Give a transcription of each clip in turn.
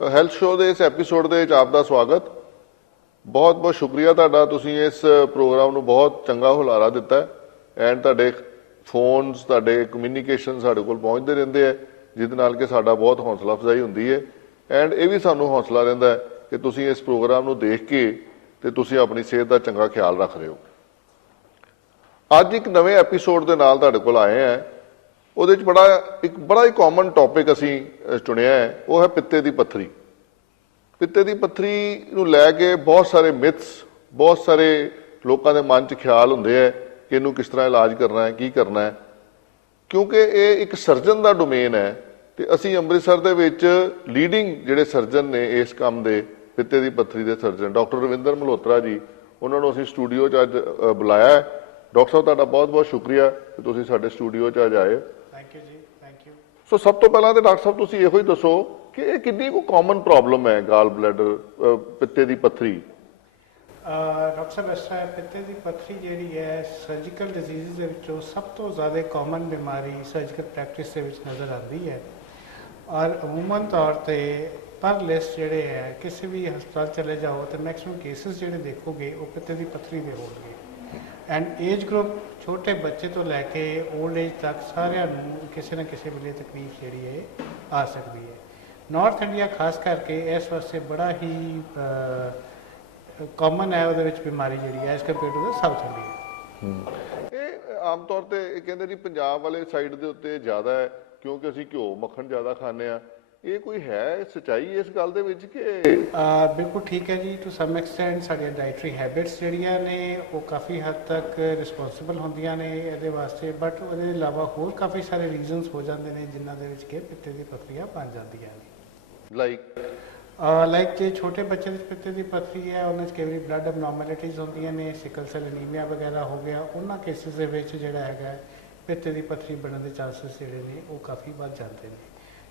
Health show ਦੇ ਇਸ episode ਦੇ ਵਿੱਚ ਆਪ ਦਾ ਸਵਾਗਤ। ਬਹੁਤ ਬਹੁਤ ਸ਼ੁਕਰੀਆ ਤੁਹਾਡਾ, ਤੁਸੀਂ ਇਸ ਪ੍ਰੋਗਰਾਮ ਨੂੰ ਬਹੁਤ ਚੰਗਾ ਹੁਲਾਰਾ ਦਿੱਤਾ ਐਂਡ ਤੁਹਾਡੇ ਫੋਨਸ, ਤੁਹਾਡੇ ਕਮਿਊਨੀਕੇਸ਼ਨ ਸਾਡੇ ਕੋਲ ਪਹੁੰਚਦੇ ਰਹਿੰਦੇ ਹੈ, ਜਿਹਦੇ ਨਾਲ ਕਿ ਸਾਡਾ ਬਹੁਤ ਹੌਸਲਾ ਅਫਜ਼ਾਈ ਹੁੰਦੀ ਹੈ ਐਂਡ ਇਹ ਵੀ ਸਾਨੂੰ ਹੌਸਲਾ ਰਹਿੰਦਾ ਹੈ ਕਿ ਤੁਸੀਂ ਇਸ ਪ੍ਰੋਗਰਾਮ ਨੂੰ ਦੇਖ ਕੇ ਤੇ ਤੁਸੀਂ ਆਪਣੀ ਸਿਹਤ ਦਾ ਚੰਗਾ ਖਿਆਲ ਰੱਖ ਰਹੇ ਹੋ। ਅੱਜ ਇੱਕ ਨਵੇਂ ਐਪੀਸੋਡ ਦੇ ਨਾਲ ਤੁਹਾਡੇ ਕੋਲ ਆਏ ਹਾਂ। ਉਹਦੇ 'ਚ ਬੜਾ ਹੀ ਕਾਮਨ ਟੌਪਿਕ ਅਸੀਂ ਚੁਣਿਆ ਹੈ, ਉਹ ਹੈ ਪਿੱਤੇ ਦੀ ਪੱਥਰੀ। ਪਿੱਤੇ ਦੀ ਪੱਥਰੀ ਨੂੰ ਲੈ ਕੇ ਬਹੁਤ ਸਾਰੇ ਮਿਥਸ, ਬਹੁਤ ਸਾਰੇ ਲੋਕਾਂ ਦੇ ਮਨ 'ਚ ਖਿਆਲ ਹੁੰਦੇ ਹੈ ਕਿ ਇਹਨੂੰ ਕਿਸ ਤਰ੍ਹਾਂ ਇਲਾਜ ਕਰਨਾ ਹੈ, ਕੀ ਕਰਨਾ ਹੈ, ਕਿਉਂਕਿ ਇਹ ਇੱਕ ਸਰਜਨ ਦਾ ਡੋਮੇਨ ਹੈ ਤੇ ਅਸੀਂ ਅੰਮ੍ਰਿਤਸਰ ਦੇ ਵਿੱਚ ਲੀਡਿੰਗ ਜਿਹੜੇ ਸਰਜਨ ਨੇ ਇਸ ਕੰਮ ਦੇ, ਪਿੱਤੇ ਦੀ ਪੱਥਰੀ ਦੇ ਸਰਜਨ ਡਾਕਟਰ ਰਵਿੰਦਰ ਮਲਹੋਤਰਾ ਜੀ, ਉਹਨਾਂ ਨੂੰ ਅਸੀਂ ਸਟੂਡੀਓ 'ਚ ਅੱਜ ਬੁਲਾਇਆ ਹੈ। ਡਾਕਟਰ ਸਾਹਿਬ ਤੁਹਾਡਾ ਬਹੁਤ ਬਹੁਤ ਸ਼ੁਕਰੀਆ ਕਿ ਤੁਸੀਂ ਸਾਡੇ ਸਟੂਡੀਓ 'ਚ ਅੱਜ ਆਏ। ਥੈਂਕ ਯੂ ਜੀ, ਥੈਂਕ ਯੂ। ਸੋ ਸਭ ਤੋਂ ਪਹਿਲਾਂ ਤਾਂ ਡਾਕਟਰ ਸਾਹਿਬ ਤੁਸੀਂ ਇਹੋ ਹੀ ਦੱਸੋ ਕਿ ਇਹ ਕਿੰਨੀ ਕੁ ਕਾਮਨ ਪ੍ਰੋਬਲਮ ਹੈ ਗਾਲ ਬਲੈਡਰ, ਪਿੱਤੇ ਦੀ ਪੱਥਰੀ? ਡਾਕਟਰ ਸਾਹਿਬ, ਇਸ ਤਰ੍ਹਾਂ ਪਿੱਤੇ ਦੀ ਪੱਥਰੀ ਜਿਹੜੀ ਹੈ ਸਰਜੀਕਲ ਡਿਜ਼ੀਜ਼ ਦੇ ਵਿੱਚੋਂ ਸਭ ਤੋਂ ਜ਼ਿਆਦਾ ਕਾਮਨ ਬਿਮਾਰੀ ਸਰਜੀਕਲ ਪ੍ਰੈਕਟਿਸ ਦੇ ਵਿੱਚ ਨਜ਼ਰ ਆਉਂਦੀ ਹੈ ਔਰ ਅਮੂਮਨ ਤੌਰ ਤੇ ਪਰ ਲਿਸਟ ਜਿਹੜੇ ਹੈ ਕਿਸੇ ਵੀ ਹਸਪਤਾਲ ਚਲੇ ਜਾਓ ਤਾਂ ਮੈਕਸਿਮਮ ਕੇਸਿਸ ਜਿਹੜੇ ਦੇਖੋਗੇ ਉਹ ਪਿੱਤੇ ਦੀ ਪੱਥਰੀ ਦੇ ਹੋਣਗੇ ਐਂਡ ਏਜ ਗਰੁੱਪ ਛੋਟੇ ਬੱਚੇ ਤੋਂ ਲੈ ਕੇ ਓਲਡ ਏਜ ਤੱਕ ਸਾਰਿਆਂ ਨੂੰ ਕਿਸੇ ਨਾ ਕਿਸੇ ਵੇਲੇ ਤਕਲੀਫ ਜਿਹੜੀ ਹੈ ਆ ਸਕਦੀ ਹੈ। ਨਾਰਥ ਇੰਡੀਆ ਖਾਸ ਕਰਕੇ ਇਸ ਵਾਸਤੇ ਬੜਾ ਹੀ ਕਾਮਨ ਹੈ ਉਹਦੇ ਵਿੱਚ ਬਿਮਾਰੀ ਜਿਹੜੀ ਹੈ as compare to the South India. ਇਹ ਆਮ ਤੌਰ ਤੇ ਇਹ ਕਹਿੰਦੇ ਜੀ ਪੰਜਾਬ ਵਾਲੇ ਸਾਈਡ ਦੇ ਉੱਤੇ ਜ਼ਿਆਦਾ ਹੈ ਕਿਉਂਕਿ ਅਸੀਂ ਘਿਓ ਮੱਖਣ ਜ਼ਿਆਦਾ ਖਾਂਦੇ ਆ। ਇਹ ਕੋਈ ਹੈ ਸੱਚਾਈ ਇਸ ਗੱਲ ਦੇ ਵਿੱਚ ਕਿ? ਬਿਲਕੁਲ ਠੀਕ ਹੈ ਜੀ। ਟੂ ਸਮ ਐਕਸਟੈਂਟ ਸਾਡੀਆਂ ਡਾਈਟਰੀ ਹੈਬਿਟਸ ਜਿਹੜੀਆਂ ਨੇ ਉਹ ਕਾਫੀ ਹੱਦ ਤੱਕ ਰਿਸਪੌਂਸਿਬਲ ਹੁੰਦੀਆਂ ਨੇ ਇਹਦੇ ਵਾਸਤੇ, ਬਟ ਉਹਦੇ ਇਲਾਵਾ ਹੋਰ ਕਾਫੀ ਸਾਰੇ ਰੀਜ਼ਨਸ ਹੋ ਜਾਂਦੇ ਨੇ ਜਿਨ੍ਹਾਂ ਦੇ ਵਿੱਚ ਕਿ ਪਿੱਤੇ ਦੀ ਪੱਥਰੀਆਂ ਬਣ ਜਾਂਦੀਆਂ ਨੇ। ਲਾਈਕ ਜੇ ਛੋਟੇ ਬੱਚੇ ਦੇ ਪਿੱਤੇ ਦੀ ਪੱਥਰੀ ਹੈ ਉਹਨਾਂ 'ਚ ਕਈ ਵਾਰੀ ਬਲੱਡ ਅਬਨੋਰਮੈਲਿਟੀਜ਼ ਹੁੰਦੀਆਂ ਨੇ, ਸਿਕਲ ਸੈਲ ਅਨੀਮੀਆ ਵਗੈਰਾ ਹੋ ਗਿਆ, ਉਹਨਾਂ ਕੇਸਿਸ ਦੇ ਵਿੱਚ ਜਿਹੜਾ ਹੈਗਾ ਪਿੱਤੇ ਦੀ ਪੱਥਰੀ ਬਣਨ ਦੇ ਚਾਂਸਸ ਜਿਹੜੇ ਨੇ ਉਹ ਕਾਫੀ ਵੱਧ ਜਾਂਦੇ ਨੇ।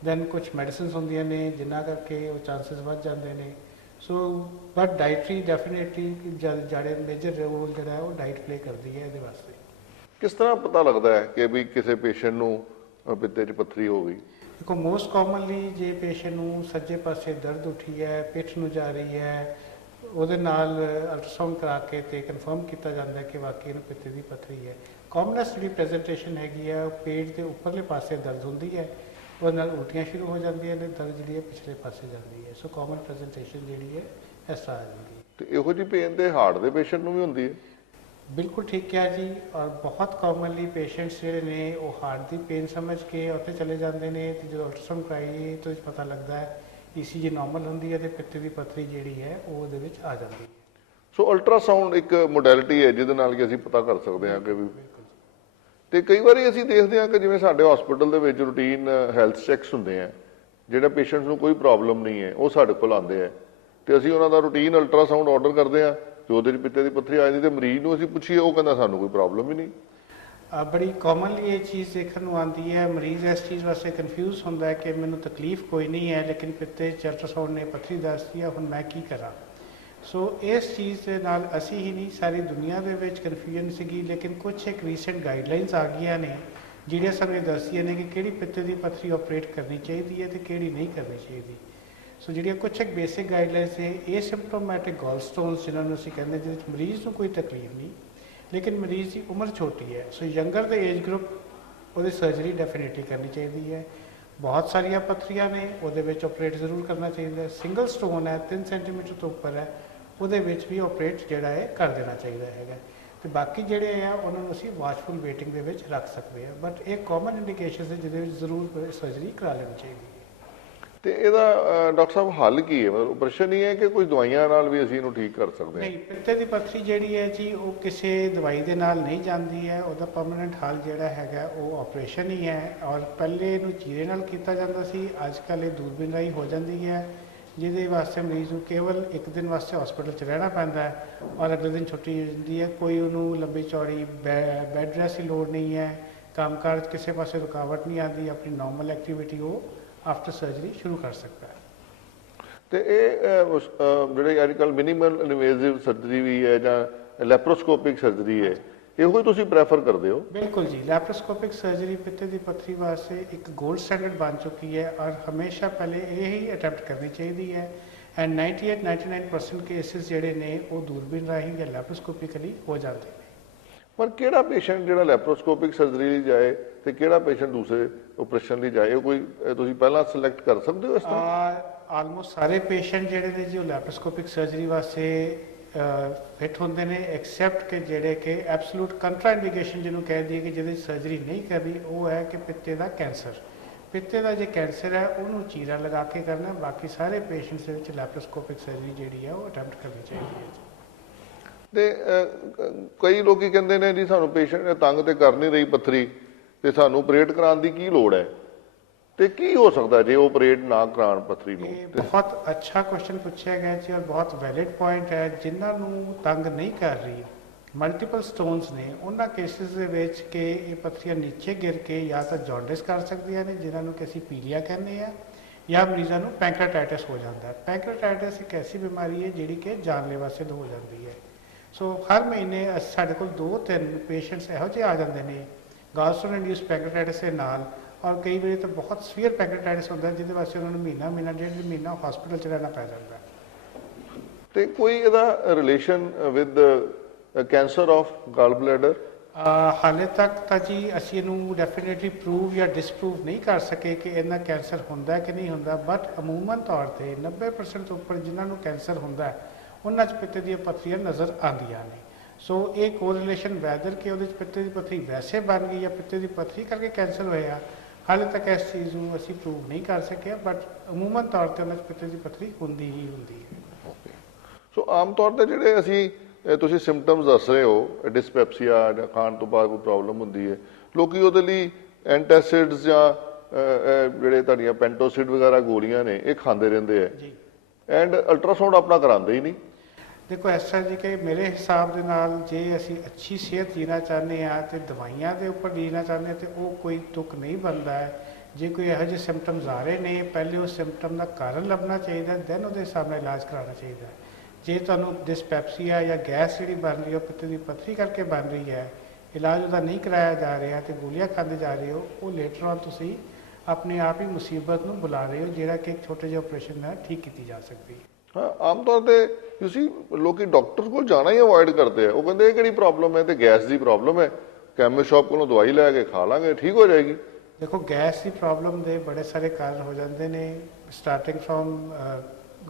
ਦੈਨ ਕੁਝ ਮੈਡੀਸਿਨਸ ਹੁੰਦੀਆਂ ਨੇ ਜਿਨ੍ਹਾਂ ਕਰਕੇ ਉਹ ਚਾਂਸਸ ਵੱਧ ਜਾਂਦੇ ਨੇ। ਸੋ ਬਟ ਡਾਈਟਰੀ ਡੈਫੀਨੇਟਲੀ ਜਿਹੜੇ ਮੇਜਰ ਰੋਲ ਜਿਹੜਾ ਉਹ ਡਾਈਟ ਪਲੇ ਕਰਦੀ ਹੈ ਇਹਦੇ ਵਾਸਤੇ। ਕਿਸ ਤਰ੍ਹਾਂ ਪਤਾ ਲੱਗਦਾ ਹੈ ਕਿ ਵੀ ਕਿਸੇ ਪੇਸ਼ੈਂਟ ਨੂੰ ਪਿੱਤੇ 'ਚ ਪੱਥਰੀ ਹੋ ਗਈ? ਦੇਖੋ, ਮੋਸਟ ਕਾਮਨਲੀ ਜੇ ਪੇਸ਼ੈਂਟ ਨੂੰ ਸੱਜੇ ਪਾਸੇ ਦਰਦ ਉੱਠੀ ਹੈ, ਪਿੱਠ ਨੂੰ ਜਾ ਰਹੀ ਹੈ, ਉਹਦੇ ਨਾਲ ਅਲਟਰਾਸਾਊਂਡ ਕਰਾ ਕੇ ਤੇ ਕਨਫਰਮ ਕੀਤਾ ਜਾਂਦਾ ਹੈ ਕਿ ਵਾਕਈ ਇਹਨੂੰ ਪਿੱਤੇ ਦੀ ਪੱਥਰੀ ਹੈ। ਕਾਮਨੈਸਟ ਜਿਹੜੀ ਪ੍ਰੈਜੈਂਟੇਸ਼ਨ ਹੈਗੀ ਹੈ ਪੇਟ ਦੇ ਉੱਪਰਲੇ ਪਾਸੇ ਦਰਦ ਹੁੰਦੀ ਹੈ, ਉਹਦੇ ਨਾਲ ਉਲਟੀਆਂ ਸ਼ੁਰੂ ਹੋ ਜਾਂਦੀਆਂ ਨੇ, ਦਰਦ ਜਿਹੜੀ ਹੈ ਪਿਛਲੇ ਪਾਸੇ ਜਾਂਦੀ ਹੈ। ਸੋ ਕਾਮਨ ਪ੍ਰੈਜੈਂਟੇਸ਼ਨ ਜਿਹੜੀ ਹੈ ਇਸ ਤਰ੍ਹਾਂ ਆ ਜਾਂਦੀ ਹੈ। ਤੇ ਇਹੋ ਜਿਹੀ ਪੇਨ ਤੇ ਹਾਰਟ ਦੇ ਪੇਸ਼ੈਂਟ ਨੂੰ ਵੀ ਹੁੰਦੀ ਹੈ? ਬਿਲਕੁਲ ਠੀਕ ਹੈ ਜੀ। ਔਰ ਬਹੁਤ ਕਾਮਨਲੀ ਪੇਸ਼ੈਂਟਸ ਜਿਹੜੇ ਨੇ ਉਹ ਹਾਰਟ ਦੀ ਪੇਨ ਸਮਝ ਕੇ ਉੱਥੇ ਚਲੇ ਜਾਂਦੇ ਨੇ ਤੇ ਜਦੋਂ ਅਲਟਰਾਸਾਊਂਡ ਕਰਾਈਏ ਤਾਂ ਪਤਾ ਲੱਗਦਾ ਹੈ ECG ਨਾਰਮਲ ਹੁੰਦੀ ਹੈ ਤੇ ਪਿੱਤੇ ਦੀ ਪੱਥਰੀ ਜਿਹੜੀ ਹੈ ਉਹ ਉਹਦੇ ਵਿੱਚ ਆ ਜਾਂਦੀ ਹੈ। ਸੋ ਅਲਟਰਾਸਾਊਂਡ ਇੱਕ ਮੋਡੈਲਿਟੀ ਹੈ ਜਿਹਦੇ ਨਾਲ ਕਿ ਅਸੀਂ ਪਤਾ ਕਰ ਸਕਦੇ ਹਾਂ ਕਿ ਵੀ। ਤੇ ਕਈ ਵਾਰੀ ਅਸੀਂ ਦੇਖਦੇ ਹਾਂ ਕਿ ਜਿਵੇਂ ਸਾਡੇ ਹਸਪੀਟਲ ਦੇ ਵਿੱਚ ਰੂਟੀਨ ਹੈਲਥ ਚੈੱਕਸ ਹੁੰਦੇ ਆ, ਜਿਹੜਾ ਪੇਸ਼ੈਂਟਸ ਨੂੰ ਕੋਈ ਪ੍ਰੋਬਲਮ ਨਹੀਂ ਹੈ ਉਹ ਸਾਡੇ ਕੋਲ ਆਉਂਦੇ ਆ ਤੇ ਅਸੀਂ ਉਹਨਾਂ ਦਾ ਰੂਟੀਨ ਅਲਟਰਾਸਾਊਂਡ ਆਰਡਰ ਕਰਦੇ ਹਾਂ ਤੇ ਉਹਦੇ 'ਚ ਪਿੱਤੇ ਦੀ ਪੱਥਰੀ ਆ ਜਾਂਦੀ ਤੇ ਮਰੀਜ਼ ਨੂੰ ਅਸੀਂ ਪੁੱਛੀਏ ਉਹ ਕਹਿੰਦਾ ਸਾਨੂੰ ਕੋਈ ਪ੍ਰੋਬਲਮ ਹੀ ਨਹੀਂ। ਬੜੀ ਕਾਮਨਲੀ ਇਹ ਚੀਜ਼ ਦੇਖਣ ਨੂੰ ਆਉਂਦੀ ਹੈ। ਮਰੀਜ਼ ਇਸ ਚੀਜ਼ ਵਾਸਤੇ ਕਨਫਿਊਜ਼ ਹੁੰਦਾ ਹੈ ਕਿ ਮੈਨੂੰ ਤਕਲੀਫ ਕੋਈ ਨਹੀਂ ਹੈ ਲੇਕਿਨ ਪਿੱਤੇ 'ਚ ਅਲਟਰਾਸਾਊਂਡ ਨੇ ਪੱਥਰੀ ਦੱਸਦੀ ਹੈ, ਹੁਣ ਮੈਂ ਕੀ ਕਰਾਂ। ਸੋ ਇਸ ਚੀਜ਼ ਦੇ ਨਾਲ ਅਸੀਂ ਹੀ ਨਹੀਂ ਸਾਰੀ ਦੁਨੀਆ ਦੇ ਵਿੱਚ ਕਨਫਿਊਜ਼ਨ ਸੀਗੀ, ਲੇਕਿਨ ਕੁਛ ਇੱਕ ਰੀਸੈਂਟ ਗਾਈਡਲਾਈਨਸ ਆ ਗਈਆਂ ਨੇ ਜਿਹੜੀਆਂ ਸਾਨੂੰ ਇਹ ਦੱਸਦੀਆਂ ਨੇ ਕਿ ਕਿਹੜੀ ਪਿੱਤੇ ਦੀ ਪੱਥਰੀ ਆਪਰੇਟ ਕਰਨੀ ਚਾਹੀਦੀ ਹੈ ਤੇ ਕਿਹੜੀ ਨਹੀਂ ਕਰਨੀ ਚਾਹੀਦੀ। ਸੋ ਜਿਹੜੀਆਂ ਕੁਛ ਇੱਕ ਬੇਸਿਕ ਗਾਈਡਲਾਈਨਸ ਨੇ, ਏਸਿਮਪਟੋਮੈਟਿਕ ਗਾਲਸਟੋਨਸ ਜਿਹਨਾਂ ਨੂੰ ਅਸੀਂ ਕਹਿੰਦੇ, ਜਿਹਦੇ ਵਿੱਚ ਮਰੀਜ਼ ਨੂੰ ਕੋਈ ਤਕਲੀਫ ਨਹੀਂ ਲੇਕਿਨ ਮਰੀਜ਼ ਦੀ ਉਮਰ ਛੋਟੀ ਹੈ, ਸੋ ਯੰਗਰ ਦੇ ਏਜ ਗਰੁੱਪ ਉਹਦੀ ਸਰਜਰੀ ਡੈਫੀਨੇਟਲੀ ਕਰਨੀ ਚਾਹੀਦੀ ਹੈ। ਬਹੁਤ ਸਾਰੀਆਂ ਪੱਥਰੀਆਂ ਨੇ ਉਹਦੇ ਵਿੱਚ ਆਪਰੇਟ ਜ਼ਰੂਰ ਕਰਨਾ ਚਾਹੀਦਾ ਹੈ। ਸਿੰਗਲ ਸਟੋਨ ਹੈ 3 ਸੈਂਟੀਮੀਟਰ ਤੋਂ ਉੱਪਰ ਹੈ ਉਹਦੇ ਵਿੱਚ ਵੀ ਆਪਰੇਟ ਜਿਹੜਾ ਹੈ ਕਰ ਦੇਣਾ ਚਾਹੀਦਾ ਹੈਗਾ ਤੇ ਬਾਕੀ ਜਿਹੜੇ ਆ ਉਹਨਾਂ ਨੂੰ ਅਸੀਂ ਵਾਚਫੁਲ ਵੇਟਿੰਗ ਦੇ ਵਿੱਚ ਰੱਖ ਸਕਦੇ ਹਾਂ। ਬਟ ਇਹ ਕਾਮਨ ਇੰਡੀਕੇਸ਼ਨਸ ਹੈ ਜਿਹਦੇ ਵਿੱਚ ਜ਼ਰੂਰ ਸਰਜਰੀ ਕਰਾ ਲੈਣੀ ਚਾਹੀਦੀ ਹੈ। ਤੇ ਇਹਦਾ ਡਾਕਟਰ ਸਾਹਿਬ ਹੱਲ ਕੀ ਹੈ? ਮਤਲਬ ਆਪਰੇਸ਼ਨ ਹੀ ਹੈ ਕਿ ਕੋਈ ਦਵਾਈਆਂ ਨਾਲ ਵੀ ਅਸੀਂ ਇਹਨੂੰ ਠੀਕ ਕਰ ਸਕਦੇ ਹਾਂ? ਨਹੀਂ, ਪਿੱਤੇ ਦੀ ਪੱਥਰੀ ਜਿਹੜੀ ਹੈ ਜੀ ਉਹ ਕਿਸੇ ਦਵਾਈ ਦੇ ਨਾਲ ਨਹੀਂ ਜਾਂਦੀ ਹੈ। ਉਹਦਾ ਪਰਮਾਨੈਂਟ ਹੱਲ ਜਿਹੜਾ ਹੈਗਾ ਉਹ ਆਪਰੇਸ਼ਨ ਹੀ ਹੈ। ਔਰ ਪਹਿਲੇ ਇਹਨੂੰ ਚੀਰੇ ਨਾਲ ਕੀਤਾ ਜਾਂਦਾ ਸੀ, ਅੱਜ ਕੱਲ੍ਹ ਇਹ ਦੂਰਬੀਨ ਰਾਹੀਂ ਹੋ ਜਾਂਦੀ ਹੈ ਜਿਹਦੇ ਵਾਸਤੇ ਮਰੀਜ਼ ਨੂੰ ਕੇਵਲ ਇੱਕ ਦਿਨ ਵਾਸਤੇ ਹਸਪੀਟਲ 'ਚ ਰਹਿਣਾ ਪੈਂਦਾ ਹੈ ਔਰ ਅਗਲੇ ਦਿਨ ਛੁੱਟੀ ਹੋ ਜਾਂਦੀ ਹੈ। ਕੋਈ ਉਹਨੂੰ ਲੰਬੀ ਚੌੜੀ ਬੈੱਡ ਰੈਸਟ ਦੀ ਲੋੜ ਨਹੀਂ ਹੈ, ਕੰਮਕਾਰ 'ਚ ਕਿਸੇ ਪਾਸੇ ਰੁਕਾਵਟ ਨਹੀਂ ਆਉਂਦੀ, ਆਪਣੀ ਨੋਰਮਲ ਐਕਟੀਵਿਟੀ ਉਹ ਆਫਟਰ ਸਰਜਰੀ ਸ਼ੁਰੂ ਕਰ ਸਕਦਾ ਹੈ। ਤੇ ਇਹ ਜਿਹੜੇ ਅੱਜ ਕੱਲ੍ਹ ਮਿਨੀਮਲ ਇਨਵੇਸਿਵ ਸਰਜਰੀ ਵੀ ਹੈ ਜਾਂ ਲੈਪਰੋਸਕੋਪਿਕ ਸਰਜਰੀ ਹੈ, ਇਹੋ ਹੀ ਤੁਸੀਂ ਪ੍ਰੈਫਰ ਕਰਦੇ ਹੋ? बिल्कुल जी, लैप्रोस्कोपिक सर्जरी पित्ते की पत्थरी वास्ते एक गोल्ड स्टैंडर्ड बन चुकी है और हमेशा पहले यही अटैम्प्ट करनी चाहिए है। एंड 98-99% केसिस ਜਿਹੜੇ ਨੇ ਉਹ ਦੂਰਬੀਨ ਰਾਹੀਂ ਜਾਂ ਲੈਪਰੋਸਕੋਪਿਕਲੀ ਹੋ ਜਾਂਦੇ ਨੇ। ਪਰ ਕਿਹੜਾ ਪੇਸ਼ੈਂਟ ਜਿਹੜਾ ਲੈਪਰੋਸਕੋਪਿਕ ਸਰਜਰੀ ਲਈ ਜਾਏ ਤੇ ਕਿਹੜਾ ਪੇਸ਼ੈਂਟ ਦੂਸਰੇ ਆਪਰੇਸ਼ਨ ਲਈ ਜਾਏ, ਕੋਈ ਤੁਸੀਂ ਪਹਿਲਾਂ ਸਿਲੈਕਟ ਕਰ ਸਕਦੇ ਹੋ ਇਸ ਤਰ੍ਹਾਂ? ਆਲਮੋਸਟ ਸਾਰੇ ਪੇਸ਼ੈਂਟ ਜਿਹੜੇ ਨੇ ਜੋ ਲੈਪਰੋਸਕੋਪਿਕ ਸਰਜਰੀ ਵਾਸਤੇ ਫਿੱਟ ਹੁੰਦੇ ਨੇ, ਐਕਸੈਪਟ ਕਿ ਜਿਹੜੇ ਕਿ ਐਬਸੋਲੂਟ ਕੰਟਰਾਇੰਡੀਕੇਸ਼ਨ ਜਿਹਨੂੰ ਕਹਿ ਦਈਏ ਕਿ ਜਿਹਦੇ ਸਰਜਰੀ ਨਹੀਂ ਕਰਨੀ, ਉਹ ਹੈ ਕਿ ਪਿੱਤੇ ਦਾ ਕੈਂਸਰ। ਪਿੱਤੇ ਦਾ ਜੇ ਕੈਂਸਰ ਹੈ ਉਹਨੂੰ ਚੀਰਾ ਲਗਾ ਕੇ ਕਰਨਾ, ਬਾਕੀ ਸਾਰੇ ਪੇਸ਼ੈਂਟਸ ਦੇ ਵਿੱਚ ਲੈਪਰੋਸਕੋਪਿਕ ਸਰਜਰੀ ਜਿਹੜੀ ਹੈ ਉਹ ਅਟੈਂਪਟ ਕਰਨੀ ਚਾਹੀਦੀ ਹੈ। ਤੇ ਕਈ ਲੋਕੀ ਕਹਿੰਦੇ ਨੇ ਜੀ ਸਾਨੂੰ ਪੇਸ਼ੈਂਟ ਤੰਗ ਤੇ ਕਰ ਨਹੀਂ ਰਹੀ ਪੱਥਰੀ ਤੇ ਸਾਨੂੰ ਆਪਰੇਟ ਕਰਾਉਣ ਦੀ ਕੀ ਲੋੜ ਹੈ, ਤੇ ਕੀ ਹੋ ਸਕਦਾ ਜੇ ਉਹ ਆਪਰੇਟ ਨਾ ਕਰਾਉਣ ਪੱਥਰੀ ਨੂੰ? ਇਹ ਬਹੁਤ ਅੱਛਾ ਕੁਐਸਚਨ ਪੁੱਛਿਆ ਗਿਆ ਜੀ ਔਰ ਬਹੁਤ ਵੈਲਿਡ ਪੁਆਇੰਟ ਹੈ। ਜਿਨ੍ਹਾਂ ਨੂੰ ਤੰਗ ਨਹੀਂ ਕਰ ਰਹੀ, ਮਲਟੀਪਲ ਸਟੋਨਸ ਨੇ, ਉਹਨਾਂ ਕੇਸਿਸ ਦੇ ਵਿੱਚ ਕਿ ਇਹ ਪੱਥਰੀਆਂ ਨੀਚੇ ਗਿਰ ਕੇ ਜਾਂ ਤਾਂ ਜੌਂਡਿਸ ਕਰ ਸਕਦੀਆਂ ਨੇ, ਜਿਨ੍ਹਾਂ ਨੂੰ ਕਿ ਅਸੀਂ ਪੀਲੀਆ ਕਹਿੰਦੇ ਆ, ਜਾਂ ਮਰੀਜ਼ਾਂ ਨੂੰ ਪੈਂਕ੍ਰੀਆਟਾਈਟਿਸ ਹੋ ਜਾਂਦਾ ਹੈ। ਪੈਂਕ੍ਰੀਆਟਾਈਟਿਸ ਇੱਕ ਐਸੀ ਬਿਮਾਰੀ ਹੈ ਜਿਹੜੀ ਕਿ ਜਾਨਲੇਵਾ ਸਿੱਧ ਹੋ ਜਾਂਦੀ ਹੈ। ਸੋ ਹਰ ਮਹੀਨੇ ਸਾਡੇ ਕੋਲ 2-3 ਪੇਸ਼ੈਂਟਸ ਇਹੋ ਜਿਹੇ ਆ ਜਾਂਦੇ ਨੇ ਗਾਲਸਟੋਨ ਇੰਡਿਊਸ ਪੈਂਕ੍ਰੀਆਟਾਈਟਿਸ ਦੇ ਨਾਲ, ਔਰ ਕਈ ਵਾਰੀ ਤਾਂ ਬਹੁਤ ਸੀਵੀਅਰ ਪੈਂਕ੍ਰੀਆਟਾਈਟਿਸ ਹੁੰਦਾ ਜਿਹਦੇ ਵਾਸਤੇ ਉਹਨਾਂ ਨੂੰ ਮਹੀਨਾ ਡੇਢ ਮਹੀਨਾ ਹਸਪੀਟਲ 'ਚ ਰਹਿਣਾ ਪੈ ਜਾਂਦਾ। ਤੇ ਕੋਈ ਇਹਦਾ ਰਿਲੇਸ਼ਨ ਵਿਦ ਕੈਂਸਰ ਆਫ ਗਾਲ ਬਲੈਡਰ? ਹਾਲੇ ਤੱਕ ਤਾਂ ਜੀ ਅਸੀਂ ਇਹਨੂੰ ਡੈਫੀਨੇਟਲੀ ਪ੍ਰੂਵ ਜਾਂ ਡਿਸਪਰੂਵ ਨਹੀਂ ਕਰ ਸਕੇ ਕਿ ਇਹਨਾਂ ਕੈਂਸਰ ਹੁੰਦਾ ਕਿ ਨਹੀਂ ਹੁੰਦਾ, ਬਟ ਅਮੂਮਨ ਤੌਰ ਤੇ 90% ਤੋਂ ਉੱਪਰ ਜਿਨ੍ਹਾਂ ਨੂੰ ਕੈਂਸਰ ਹੁੰਦਾ ਉਹਨਾਂ 'ਚ ਪਿੱਤੇ ਦੀਆਂ ਪੱਥਰੀਆਂ ਨਜ਼ਰ ਆਉਂਦੀਆਂ ਨੇ। ਸੋ ਇਹ ਕੋਰਿਲੇਸ਼ਨ ਵੈਦਰ ਕਿ ਉਹਦੇ 'ਚ ਪਿੱਤੇ ਦੀ ਪੱਥਰੀ ਵੈਸੇ ਬਣ ਗਈ ਜਾਂ ਪਿੱਤੇ ਦੀ ਪੱਥਰੀ ਕਰਕੇ ਕੈਂਸਰ ਹੋਇਆ, ਹਾਲੇ ਤੱਕ ਇਸ ਚੀਜ਼ ਨੂੰ ਅਸੀਂ ਪ੍ਰੂਵ ਨਹੀਂ ਕਰ ਸਕੇ, ਬਟ ਅਮੂਮਨ ਤੌਰ ਤੇ ਉਹਨਾਂ 'ਚ ਪਿੱਤੇ ਦੀ ਪੱਥਰੀ ਹੁੰਦੀ ਹੀ ਹੁੰਦੀ ਹੈ। ਸੋ ਆਮ ਤੌਰ ਤੇ ਜਿਹੜੇ ਅਸੀਂ ਤੁਸੀਂ ਸਿੰਪਟਮਸ ਦੱਸ ਰਹੇ ਹੋ, ਡਿਸਪੈਪਸੀਆ ਜਾਂ ਖਾਣ ਤੋਂ ਬਾਅਦ ਕੋਈ ਪ੍ਰੋਬਲਮ ਹੁੰਦੀ ਹੈ, ਲੋਕੀ ਉਹਦੇ ਲਈ ਐਂਟਾਸਿਡਸ ਜਾਂ ਜਿਹੜੇ ਤੁਹਾਡੀਆਂ ਪੈਂਟੋਸਿਡ ਵਗੈਰਾ ਗੋਲੀਆਂ ਨੇ ਇਹ ਖਾਂਦੇ ਰਹਿੰਦੇ ਆ ਜੀ, ਐਂਡ ਅਲਟਰਾਸਾਊਂਡ ਆਪਣਾ ਕਰਾਉਂਦੇ ਹੀ ਨਹੀਂ। ਦੇਖੋ ਇਸ ਤਰ੍ਹਾਂ ਜੀ ਕਿ ਮੇਰੇ ਹਿਸਾਬ ਦੇ ਨਾਲ ਜੇ ਅਸੀਂ ਅੱਛੀ ਸਿਹਤ ਜੀਣਾ ਚਾਹੁੰਦੇ ਹਾਂ ਤੇ ਦਵਾਈਆਂ ਦੇ ਉੱਪਰ ਜੀਣਾ ਚਾਹੁੰਦੇ ਹਾਂ ਤੇ ਉਹ ਕੋਈ ਤੁਕ ਨਹੀਂ ਬਣਦਾ ਹੈ। ਜੇ ਕੋਈ ਇਹੋ ਜਿਹੇ ਸਿੰਪਟਮਸ ਆ ਰਹੇ ਨੇ, ਪਹਿਲੇ ਉਸ ਸਿੰਪਟਮ ਦਾ ਕਾਰਨ ਲੱਭਣਾ ਚਾਹੀਦਾ, ਦੈਨ ਉਹਦੇ ਹਿਸਾਬ ਨਾਲ ਇਲਾਜ ਕਰਾਉਣਾ ਚਾਹੀਦਾ। ਜੇ ਤੁਹਾਨੂੰ ਡਿਸਪੈਪਸੀਆ ਜਾਂ ਗੈਸ ਜਿਹੜੀ ਬਣ ਰਹੀ ਹੈ ਉਹ ਪਿੱਤੇ ਦੀ ਪੱਥਰੀ ਕਰਕੇ ਬਣ ਰਹੀ ਹੈ, ਇਲਾਜ ਉਹਦਾ ਨਹੀਂ ਕਰਾਇਆ ਜਾ ਰਿਹਾ ਤੇ ਗੋਲੀਆਂ ਖਾਂਦੇ ਜਾ ਰਹੇ ਹੋ, ਉਹ ਲੇਟਰ ਔਨ ਤੁਸੀਂ ਆਪਣੇ ਆਪ ਹੀ ਮੁਸੀਬਤ ਨੂੰ ਬੁਲਾ ਰਹੇ ਹੋ, ਜਿਹੜਾ ਕਿ ਇੱਕ ਛੋਟੇ ਜਿਹੇ ਆਪਰੇਸ਼ਨ ਨਾਲ ਠੀਕ ਕੀਤੀ ਜਾ ਸਕਦੀ ਹੈ। ਹਾਂ, ਆਮ ਤੌਰ ਤੇ ਤੁਸੀਂ ਲੋਕੀ ਡਾਕਟਰ ਕੋਲ ਜਾਣਾ ਹੀ ਅਵੋਇਡ ਕਰਦੇ ਆ। ਉਹ ਕਹਿੰਦੇ ਇਹ ਕਿਹੜੀ ਪ੍ਰੋਬਲਮ ਹੈ, ਤੇ ਗੈਸ ਦੀ ਪ੍ਰੋਬਲਮ ਹੈ, ਕੈਮਿਸਟ ਸ਼ਾਪ ਕੋਲੋਂ ਦਵਾਈ ਲੈ ਕੇ ਖਾ ਲਾਂਗੇ ਠੀਕ ਹੋ ਜਾਏਗੀ। ਦੇਖੋ ਗੈਸ ਦੀ ਪ੍ਰੋਬਲਮ ਦੇ ਬੜੇ ਸਾਰੇ ਕਾਰਨ ਹੋ ਜਾਂਦੇ ਨੇ, ਸਟਾਰਟਿੰਗ ਫਰੋਮ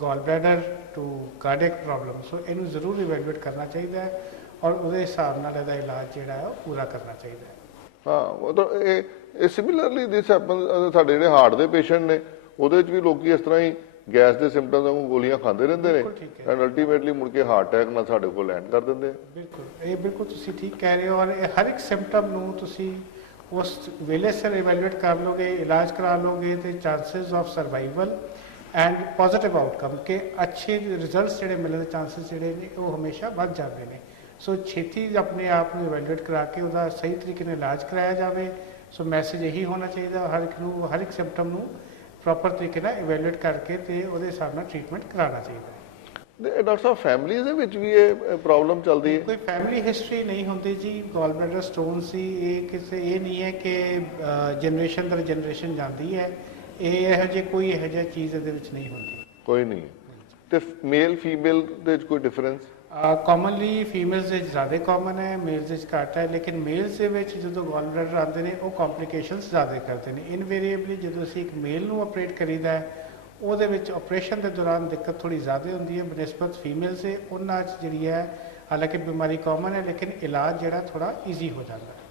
ਗਾਲ ਬਲੈਡਰ ਟੂ ਕਾਰਡਿਅਕ ਪ੍ਰੋਬਲਮ। ਸੋ ਇਹਨੂੰ ਜ਼ਰੂਰ ਇਵੈਲੂਏਟ ਕਰਨਾ ਚਾਹੀਦਾ ਹੈ ਔਰ ਉਹਦੇ ਹਿਸਾਬ ਨਾਲ ਇਹਦਾ ਇਲਾਜ ਜਿਹੜਾ ਹੈ ਉਹ ਪੂਰਾ ਕਰਨਾ ਚਾਹੀਦਾ ਹੈ। ਹਾਂ, ਮਤਲਬ ਇਹ ਸਿਮਿਲਰਲੀ ਦਿਸ ਹੈਪਨ ਸਾਡੇ ਜਿਹੜੇ ਹਾਰਟ ਦੇ ਪੇਸ਼ੈਂਟ ਨੇ, ਉਹਦੇ ਵਿੱਚ ਵੀ ਲੋਕੀ ਇਸ ਤਰ੍ਹਾਂ ਹੀ ਗੈਸ ਦੇ ਸਿੰਪਟਮਸ ਵਾਂਗੂ ਗੋਲੀਆਂ ਖਾਂਦੇ ਰਹਿੰਦੇ ਨੇ ਐਂਡ ਅਲਟੀਮੇਟਲੀ ਮੁੜ ਕੇ ਹਾਰਟ ਅਟੈਕ ਨਾਲ ਸਾਡੇ ਕੋਲ ਲੈਂਡ ਕਰ ਦਿੰਦੇ ਆ। ਬਿਲਕੁਲ ਤੁਸੀਂ ਠੀਕ ਕਹਿ ਰਹੇ ਹੋ, ਔਰ ਹਰ ਇੱਕ ਸਿੰਪਟਮ ਨੂੰ ਤੁਸੀਂ ਉਸ ਵੇਲੇ ਸਿਰ ਇਵੈਲੂਏਟ ਕਰ ਲੋਗੇ, ਇਲਾਜ ਕਰਾ ਲੋਗੇ ਤੇ chances of survival and positive outcome ਕਿ ਅੱਛੇ ਰਿਜ਼ਲਟਸ ਜਿਹੜੇ ਮਿਲਣ ਦੇ ਚਾਂਸਸ ਜਿਹੜੇ ਨੇ ਉਹ ਹਮੇਸ਼ਾ ਵੱਧ ਜਾਂਦੇ ਨੇ। ਸੋ ਛੇਤੀ ਆਪਣੇ ਆਪ ਨੂੰ ਇਵੈਲੂਏਟ ਕਰਾ ਕੇ ਉਹਦਾ ਸਹੀ ਤਰੀਕੇ ਨਾਲ ਇਲਾਜ ਕਰਾਇਆ ਜਾਵੇ। ਸੋ ਮੈਸੇਜ ਇਹੀ ਹੋਣਾ ਚਾਹੀਦਾ ਹਰ ਇੱਕ ਨੂੰ, ਹਰ ਇੱਕ ਸਿੰਪਟਮ ਨੂੰ ਪ੍ਰੋਪਰ ਤਰੀਕੇ ਨਾਲ ਇਵੈਲੂਏਟ ਕਰਕੇ ਤੇ ਉਹਦੇ ਹਿਸਾਬ ਨਾਲ ਟ੍ਰੀਟਮੈਂਟ ਕਰਾਉਣਾ ਚਾਹੀਦਾ ਹੈ। ਡਾਕਟਰ ਸਾਹਿਬ ਫੈਮਿਲੀਜ਼ ਦੇ ਵਿੱਚ ਵੀ ਇਹ ਪ੍ਰੋਬਲਮ ਚੱਲਦੀ ਹੈ? ਕੋਈ ਫੈਮਿਲੀ ਹਿਸਟਰੀ ਨਹੀਂ ਹੁੰਦੀ ਜੀ ਗਾਲ ਬਲੈਡਰ ਸਟੋਨ ਸੀ, ਇਹ ਕਿਸੇ ਇਹ ਨਹੀਂ ਹੈ ਕਿ ਜਨਰੇਸ਼ਨ ਦਰ ਜਨਰੇਸ਼ਨ ਜਾਂਦੀ ਹੈ, ਇਹ ਇਹੋ ਜਿਹੀ ਕੋਈ ਇਹੋ ਜਿਹੀ ਚੀਜ਼ ਇਹਦੇ ਵਿੱਚ ਨਹੀਂ ਹੁੰਦੀ। ਕੋਈ ਨਹੀਂ। ਤੇ ਮੇਲ ਫੀਮੇਲ ਦੇ ਵਿੱਚ ਕੋਈ ਡਿਫਰੈਂਸ? ਕਾਮਨਲੀ ਫੀਮੇਲਸ ਵਿੱਚ ਜ਼ਿਆਦਾ ਕਾਮਨ ਹੈ, ਮੇਲਸ ਵਿੱਚ ਘੱਟ ਹੈ, ਲੇਕਿਨ ਮੇਲਸ ਦੇ ਵਿੱਚ ਜਦੋਂ ਗਾਲ ਬਲੈਡਰ ਆਉਂਦੇ ਨੇ ਉਹ ਕੰਪਲਿਕੇਸ਼ਨਸ ਜ਼ਿਆਦਾ ਕਰਦੇ ਨੇ। ਇਨਵੇਰੀਏਬਲੀ ਜਦੋਂ ਅਸੀਂ ਇੱਕ ਮੇਲ ਨੂੰ ਆਪਰੇਟ ਕਰੀਦਾ ਹੈ ਉਹਦੇ ਵਿੱਚ ਆਪਰੇਸ਼ਨ ਦੇ ਦੌਰਾਨ ਦਿੱਕਤ ਥੋੜੀ ਜ਼ਿਆਦਾ ਹੁੰਦੀ ਹੈ ਬਨਿਸਬਤ ਫੀਮੇਲ ਸੇ। ਉਹਨਾਂ 'ਚ ਜਿਹੜੀ ਹੈ ਹਾਲਾਂਕਿ ਬਿਮਾਰੀ ਕਾਮਨ ਹੈ ਲੇਕਿਨ ਇਲਾਜ ਜਿਹੜਾ ਥੋੜਾ ਈਜ਼ੀ ਹੋ ਜਾਂਦਾ ਹੈ।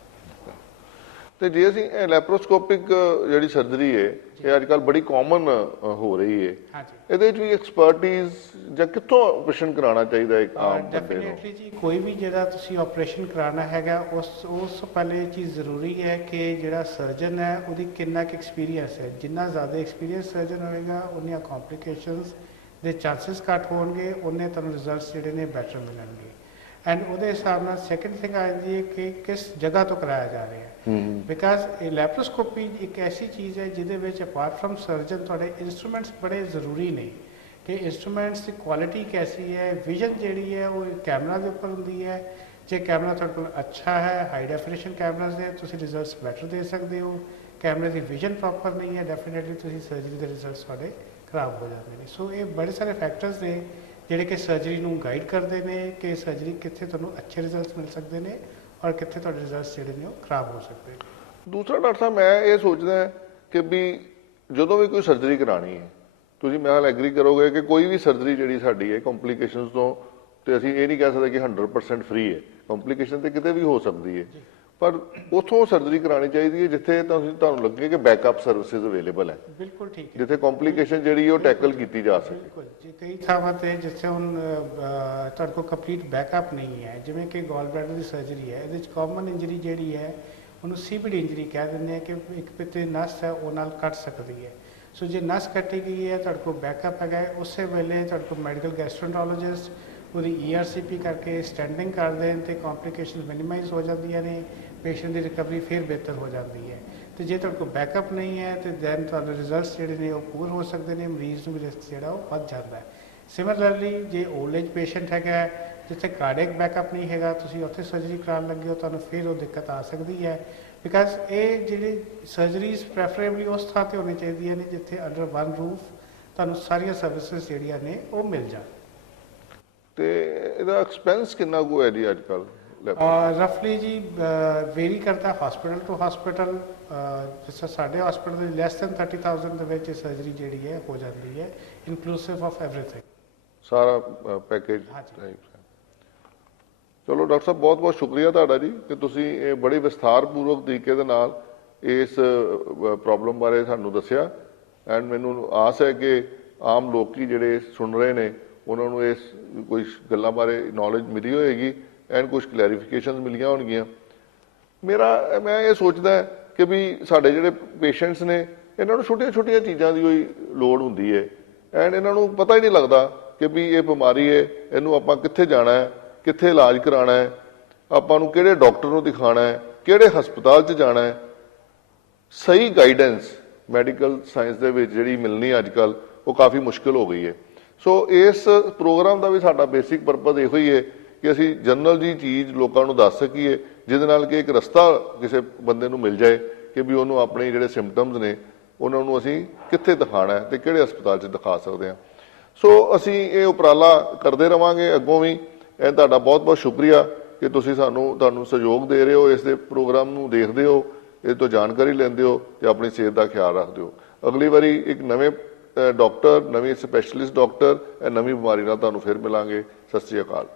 ਤੇ ਜੇ ਅਸੀਂ ਲੈਪਰੋਸਕੋਪਿਕ ਜਿਹੜੀ ਸਰਜਰੀ ਹੈ ਇਹ ਅੱਜ ਕੱਲ ਬੜੀ ਕਾਮਨ ਹੋ ਰਹੀ ਹੈ, ਹਾਂਜੀ, ਇਹਦੇ ਵਿੱਚ ਵੀ ਐਕਸਪਰਟਿਜ਼ ਜਾਂ ਕਿੱਥੋਂ ਆਪਰੇਸ਼ਨ ਕਰਾਉਣਾ ਚਾਹੀਦਾ ਇੱਕ ਆਮ ਬੰਦੇ ਨੂੰ? ਡੈਫੀਨੇਟਲੀ ਜੀ ਕੋਈ ਵੀ ਜਿਹੜਾ ਤੁਸੀਂ ਆਪਰੇਸ਼ਨ ਕਰਾਉਣਾ ਹੈਗਾ ਉਸ ਤੋਂ ਪਹਿਲੇ ਇਹ ਚੀਜ਼ ਜ਼ਰੂਰੀ ਹੈ ਕਿ ਜਿਹੜਾ ਸਰਜਨ ਹੈ ਉਹਦੀ ਕਿੰਨਾ ਕੁ ਐਕਸਪੀਰੀਅੰਸ ਹੈ। ਜਿੰਨਾ ਜ਼ਿਆਦਾ ਐਕਸਪੀਰੀਅੰਸ ਸਰਜਨ ਹੋਏਗਾ ਉਨੀਆਂ ਕੰਪਲਿਕੇਸ਼ਨਸ ਦੇ ਚਾਂਸਸ ਘੱਟ ਹੋਣਗੇ, ਉਹਨੇ ਤੁਹਾਨੂੰ ਰਿਜ਼ਲਟਸ ਜਿਹੜੇ ਨੇ ਬੈਟਰ ਮਿਲਣਗੇ। ਐਂਡ ਉਹਦੇ ਹਿਸਾਬ ਨਾਲ ਸੈਕਿੰਡ ਥਿੰਗ ਆ ਜਾਂਦੀ ਹੈ ਕਿ ਕਿਸ ਜਗ੍ਹਾ ਤੋਂ ਕਰਾਇਆ ਜਾ ਰਿਹਾ ਹੈ। ਬਿਕਾਜ਼ ਇਹ ਲੈਪਰੋਸਕੋਪੀ ਇੱਕ ਐਸੀ ਚੀਜ਼ ਹੈ ਜਿਹਦੇ ਵਿੱਚ ਅਪਾਰਟ ਫਰਮ ਸਰਜਨ ਤੁਹਾਡੇ ਇੰਸਟਰੂਮੈਂਟਸ ਬੜੇ ਜ਼ਰੂਰੀ ਨੇ ਕਿ ਇੰਸਟਰੂਮੈਂਟਸ ਦੀ ਕੁਆਲਿਟੀ ਕੈਸੀ ਹੈ, ਵਿਜ਼ਨ ਜਿਹੜੀ ਹੈ ਉਹ ਕੈਮਰਾ ਦੇ ਉੱਪਰ ਹੁੰਦੀ ਹੈ ਜੇ ਕੈਮਰਾ ਤੁਹਾਡੇ ਕੋਲ ਅੱਛਾ ਹੈ, ਹਾਈ ਡੈਫੀਨੇਸ਼ਨ ਕੈਮਰਾਜ਼ ਨੇ, ਤੁਸੀਂ ਰਿਜ਼ਲਟਸ ਬੈਟਰ ਦੇ ਸਕਦੇ ਹੋ। ਕੈਮਰੇ ਦੀ ਵਿਜ਼ਨ ਪ੍ਰੋਪਰ ਨਹੀਂ ਹੈ, ਡੈਫੀਨੇਟਲੀ ਤੁਸੀਂ ਸਰਜਰੀ ਦੇ ਰਿਜ਼ਲਟਸ ਤੁਹਾਡੇ ਖਰਾਬ ਹੋ ਜਾਂਦੇ ਨੇ। ਸੋ ਇਹ ਬੜੇ ਸਾਰੇ ਫੈਕਟਰਸ ਨੇ ਜਿਹੜੇ ਕਿ ਸਰਜਰੀ ਨੂੰ ਗਾਈਡ ਕਰਦੇ ਨੇ ਕਿ ਸਰਜਰੀ ਕਿੱਥੇ ਤੁਹਾਨੂੰ ਅੱਛੇ ਰਿਜ਼ਲਟਸ ਮਿਲ ਸਕਦੇ ਨੇ ਔਰ ਕਿੱਥੇ ਤੁਹਾਡੇ ਰਿਜ਼ਲਟਸ ਜਿਹੜੇ ਨੇ ਉਹ ਖਰਾਬ ਹੋ ਸਕਦੇ ਨੇ। ਦੂਸਰਾ ਡਾਕਟਰ ਸਾਹਿਬ, ਮੈਂ ਇਹ ਸੋਚਦਾ ਕਿ ਵੀ ਜਦੋਂ ਵੀ ਕੋਈ ਸਰਜਰੀ ਕਰਾਣੀ ਹੈ, ਤੁਸੀਂ ਮੇਰੇ ਨਾਲ ਐਗਰੀ ਕਰੋਗੇ ਕਿ ਕੋਈ ਵੀ ਸਰਜਰੀ ਜਿਹੜੀ ਸਾਡੀ ਹੈ ਕੰਪਲਿਕੇਸ਼ਨਸ ਤੋਂ, ਤੇ ਅਸੀਂ ਇਹ ਨਹੀਂ ਕਹਿ ਸਕਦੇ ਕਿ 100% ਫ੍ਰੀ ਹੈ, ਕੰਪਲਿਕੇਸ਼ਨ ਤੇ ਕਿਤੇ ਵੀ ਹੋ ਸਕਦੀ ਹੈ, ਪਰ ਉਥੋਂ ਸਰਜਰੀ ਕਰਾਣੀ ਚਾਹੀਦੀ ਹੈ ਜਿੱਥੇ ਤੁਹਾਨੂੰ ਲੱਗੇ ਕਿ ਬੈਕਅਪ ਸਰਵਿਸਿਜ਼ ਅਵੇਲੇਬਲ ਹੈ। ਬਿਲਕੁਲ ਠੀਕ ਹੈ। ਜਿੱਥੇ ਕੰਪਲਿਕੇਸ਼ਨ ਜਿਹੜੀ ਉਹ ਟੈਕਲ ਕੀਤੀ ਜਾ ਸਕੇ। ਬਿਲਕੁਲ ਜੀ, ਕਈ ਥਾਵਾਂ ਤੇ ਜਿੱਥੇ ਹੁਣ ਤੁਹਾਡੇ ਕੋਲ ਕੰਪਲੀਟ ਬੈਕਅਪ ਨਹੀਂ ਹੈ, ਜਿਵੇਂ ਕਿ ਗੋਲ ਬਲੈਡਰ ਦੀ ਸਰਜਰੀ ਹੈ, ਇਹਦੇ ਵਿੱਚ ਕਾਮਨ ਇੰਜਰੀ ਜਿਹੜੀ ਹੈ ਉਹਨੂੰ ਸੀਬੀਡੀ ਇੰਜਰੀ ਕਹਿ ਦਿੰਦੇ ਆ ਕਿ ਇੱਕ ਪਿੱਤੇ ਨਸ ਹੈ ਉਹ ਨਾਲ ਕੱਟ ਸਕਦੀ ਹੈ। ਸੋ ਜੇ ਨਸ ਕੱਟੀ ਗਈ ਹੈ, ਤੁਹਾਡੇ ਕੋਲ ਬੈਕਅਪ ਹੈਗਾ, ਉਸੇ ਵੇਲੇ ਤੁਹਾਡੇ ਕੋਲ ਮੈਡੀਕਲ ਗੈਸਟ੍ਰੋਐਂਟਰੋਲੋਜਿਸਟ ਉਹਦੀ ERCP ਕਰਕੇ ਸਟੈਂਡਿੰਗ ਕਰ ਦੇਣ ਤੇ ਕੰਪਲਿਕੇਸ਼ਨ ਮਿਨੀਮਾਈਜ਼ ਹੋ ਜਾਂਦੀਆਂ ਨੇ, ਪੇਸ਼ੈਂਟ ਦੀ ਰਿਕਵਰੀ ਫਿਰ ਬਿਹਤਰ ਹੋ ਜਾਂਦੀ ਹੈ। ਤੇ ਜੇ ਤੁਹਾਡੇ ਕੋਲ ਬੈਕਅਪ ਨਹੀਂ ਹੈ ਤੇ ਦੈਨ ਤੁਹਾਡੇ ਰਿਜ਼ਲਟਸ ਜਿਹੜੇ ਨੇ ਉਹ ਪੂਰ ਹੋ ਸਕਦੇ ਨੇ, ਮਰੀਜ਼ ਨੂੰ ਵੀ ਰਿਸਕ ਜਿਹੜਾ ਉਹ ਵੱਧ ਜਾਂਦਾ ਹੈ। ਸਿਮਿਲਰਲੀ ਜੇ ਓਲਡ ਏਜ ਪੇਸ਼ੈਂਟ ਹੈਗਾ ਜਿੱਥੇ ਕਾਰਡਿਅਕ ਬੈਕਅਪ ਨਹੀਂ ਹੈਗਾ, ਤੁਸੀਂ ਉੱਥੇ ਸਰਜਰੀ ਕਰਾਉਣ ਲੱਗੇ ਹੋ, ਤੁਹਾਨੂੰ ਫਿਰ ਉਹ ਦਿੱਕਤ ਆ ਸਕਦੀ ਹੈ। ਬਿਕਾਜ਼ ਇਹ ਜਿਹੜੀ ਸਰਜਰੀਜ਼ ਪ੍ਰੈਫਰੇਬਲੀ ਉਸ ਥਾਂ ਤੇ ਹੋਣੀ ਚਾਹੀਦੀਆਂ ਨੇ ਜਿੱਥੇ ਅੰਡਰ ਵਨ ਰੂਫ ਤੁਹਾਨੂੰ ਸਾਰੀਆਂ ਸਰਵਿਸਿਜ਼ ਜਿਹੜੀਆਂ ਨੇ ਉਹ ਮਿਲ ਜਾਣ। ਤੇ ਇਹਦਾ ਐਕਸਪੈਂਸ ਕਿੰਨਾ ਕੁ ਹੈ ਜੀ ਅੱਜ ਕੱਲ? ਰਫਲੀ ਜੀ ਵੇਰੀ ਕਰਦਾ ਹਸਪੀਟਲ ਟੂ ਹਸਪੀਟਲ। ਜਿਸ ਤਰ੍ਹਾਂ ਸਾਡੇ ਹਸਪੀਟਲ ਦੇ ਲੈਸ ਦੈਨ 30,000 ਦੇ ਵਿੱਚ ਸਰਜਰੀ ਜਿਹੜੀ ਹੈ ਹੋ ਜਾਂਦੀ ਹੈ, ਇਨਕਲੂਸਿਵ ਆਫ ਐਵਰੀਥਿੰਗ, ਸਾਰਾ ਪੈਕੇਜ। ਚਲੋ ਡਾਕਟਰ ਸਾਹਿਬ, ਬਹੁਤ ਬਹੁਤ ਸ਼ੁਕਰੀਆ ਤੁਹਾਡਾ ਜੀ ਕਿ ਤੁਸੀਂ ਇਹ ਬੜੇ ਵਿਸਥਾਰਪੂਰਵਕ ਤਰੀਕੇ ਦੇ ਨਾਲ ਇਸ ਪ੍ਰੋਬਲਮ ਬਾਰੇ ਸਾਨੂੰ ਦੱਸਿਆ। ਐਂਡ ਮੈਨੂੰ ਆਸ ਹੈ ਕਿ ਆਮ ਲੋਕੀ ਜਿਹੜੇ ਸੁਣ ਰਹੇ ਨੇ ਉਹਨਾਂ ਨੂੰ ਇਸ ਕੁਝ ਗੱਲਾਂ ਬਾਰੇ ਨੌਲੇਜ ਮਿਲੀ ਹੋਏਗੀ ਐਂਡ ਕੁਝ ਕਲੈਰੀਫਿਕੇਸ਼ਨਸ ਮਿਲੀਆਂ ਹੋਣਗੀਆਂ। ਮੈਂ ਇਹ ਸੋਚਦਾ ਕਿ ਵੀ ਸਾਡੇ ਜਿਹੜੇ ਪੇਸ਼ੈਂਟਸ ਨੇ ਇਹਨਾਂ ਨੂੰ ਛੋਟੀਆਂ ਛੋਟੀਆਂ ਚੀਜ਼ਾਂ ਦੀ ਕੋਈ ਲੋੜ ਹੁੰਦੀ ਹੈ ਐਂਡ ਇਹਨਾਂ ਨੂੰ ਪਤਾ ਹੀ ਨਹੀਂ ਲੱਗਦਾ ਕਿ ਵੀ ਇਹ ਬਿਮਾਰੀ ਹੈ, ਇਹਨੂੰ ਆਪਾਂ ਕਿੱਥੇ ਜਾਣਾ ਹੈ, ਕਿੱਥੇ ਇਲਾਜ ਕਰਾਉਣਾ ਹੈ, ਆਪਾਂ ਨੂੰ ਕਿਹੜੇ ਡਾਕਟਰ ਨੂੰ ਦਿਖਾਣਾ ਹੈ, ਕਿਹੜੇ ਹਸਪਤਾਲ 'ਚ ਜਾਣਾ ਹੈ। ਸਹੀ ਗਾਈਡੈਂਸ ਮੈਡੀਕਲ ਸਾਇੰਸ ਦੇ ਵਿੱਚ ਜਿਹੜੀ ਮਿਲਣੀ ਅੱਜ ਕੱਲ੍ਹ ਉਹ ਕਾਫੀ ਮੁਸ਼ਕਿਲ ਹੋ ਗਈ ਹੈ। ਸੋ ਇਸ ਪ੍ਰੋਗਰਾਮ ਦਾ ਵੀ ਸਾਡਾ ਬੇਸਿਕ ਪਰਪਸ ਇਹੋ ਹੀ ਹੈ ਕਿ ਅਸੀਂ ਜਨਰਲ ਜੀ ਚੀਜ਼ ਲੋਕਾਂ ਨੂੰ ਦੱਸ ਸਕੀਏ ਜਿਹਦੇ ਨਾਲ ਕਿ ਇੱਕ ਰਸਤਾ ਕਿਸੇ ਬੰਦੇ ਨੂੰ ਮਿਲ ਜਾਏ ਕਿ ਵੀ ਉਹਨੂੰ ਆਪਣੇ ਜਿਹੜੇ ਸਿੰਪਟਮਸ ਨੇ ਉਹਨਾਂ ਨੂੰ ਅਸੀਂ ਕਿੱਥੇ ਦਿਖਾਣਾ ਹੈ ਤੇ ਕਿਹੜੇ ਹਸਪਤਾਲ 'ਚ ਦਿਖਾ ਸਕਦੇ ਹਾਂ। ਸੋ ਅਸੀਂ ਇਹ ਉਪਰਾਲਾ ਕਰਦੇ ਰਵਾਂਗੇ ਅੱਗੋਂ ਵੀ। ਇਹ ਤੁਹਾਡਾ ਬਹੁਤ ਬਹੁਤ ਸ਼ੁਕਰੀਆ ਕਿ ਤੁਸੀਂ ਤੁਹਾਨੂੰ ਸਹਿਯੋਗ ਦੇ ਰਹੇ ਹੋ, ਇਸ ਦੇ ਪ੍ਰੋਗਰਾਮ ਨੂੰ ਦੇਖਦੇ ਹੋ, ਇਹ ਤੋਂ ਜਾਣਕਾਰੀ ਲੈਂਦੇ ਹੋ ਤੇ ਆਪਣੀ ਸਿਹਤ ਦਾ ਖਿਆਲ ਰੱਖਦੇ ਹੋ। ਅਗਲੀ ਵਾਰੀ ਇੱਕ ਨਵੇਂ ਡਾਕਟਰ, ਨਵੀਂ ਸਪੈਸ਼ਲਿਸਟ ਡਾਕਟਰ, ਨਵੀਂ ਬਿਮਾਰੀ ਨਾਲ ਤੁਹਾਨੂੰ ਫਿਰ ਮਿਲਾਂਗੇ। ਸਤਿ ਸ਼੍ਰੀ ਅਕਾਲ।